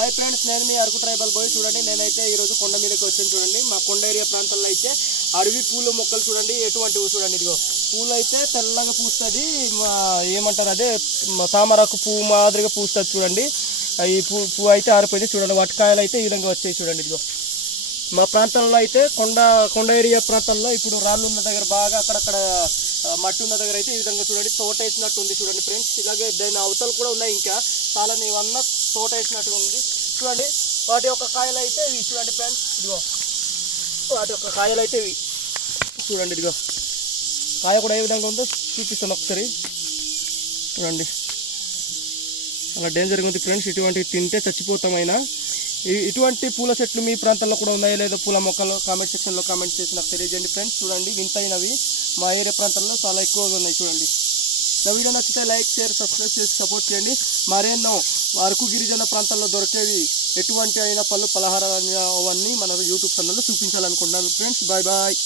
Hi friends, నేను మీ Araku tribal bye. చూడండి, నేనైతే ఈరోజు కొండ మీదకి వచ్చాను. చూడండి, మా కొండ ఏరియా ప్రాంతాల్లో అయితే అడవి పూల మొక్కలు చూడండి ఎటువంటివి. చూడండి, ఇదిగో పూలు అయితే తెల్లగా పూస్తుంది. ఏమంటారు అదే తామరాకు పువ్వు మాదిరిగా పూస్తుంది. చూడండి, ఈ పువ్వు అయితే ఆరిపోయింది. చూడండి, వాటి కాయలు అయితే ఈ విధంగా వచ్చాయి. చూడండి, ఇదిగో మా ప్రాంతంలో అయితే కొండ ఏరియా ప్రాంతాల్లో ఇప్పుడు రాళ్ళు ఉన్న దగ్గర బాగా అక్కడక్కడ మట్టి ఉన్న దగ్గర అయితే ఈ విధంగా చూడండి తోట వేసినట్టు ఉంది. చూడండి ఫ్రెండ్స్, ఇలాగే దాని అవతలు కూడా ఉన్నాయి, ఇంకా చాలా ఇవన్నీ తోట వేసినట్టు ఉంది. చూడండి, వాటి యొక్క కాయలు అయితే ఇవి. చూడండి ఫ్రెండ్స్, ఇదిగో వాటి యొక్క కాయలు అయితే ఇవి. చూడండి, ఇదిగో కాయ కూడా ఏ విధంగా ఉందో చూపిస్తాను ఒకసారి. చూడండి, చాలా డేంజర్గా ఉంది ఫ్రెండ్స్. ఇటువంటివి తింటే చచ్చిపోతామైనా. ఇటువంటి పూల చెట్లు మీ ప్రాంతంలో కూడా ఉన్నాయో లేదో పూల మొక్కలు కామెంట్ సెక్షన్లో కామెంట్ చేసి నాకు తెలియజేయండి ఫ్రెండ్స్. చూడండి, వింతైనవి మా ఏరియా ప్రాంతంలో చాలా ఎక్కువగా ఉన్నాయి. చూడండి, నా వీడియో నచ్చితే లైక్, షేర్, సబ్స్క్రైబ్ చేసి సపోర్ట్ చేయండి. మరెన్నో అరకు గిరిజన ప్రాంతాల్లో దొరికేవి ఎటువంటి అయిన పళ్ళు పలహారాలు అవన్నీ మన యూట్యూబ్ ఛానల్లో చూపించాలనుకుంటున్నాను ఫ్రెండ్స్. Bye bye.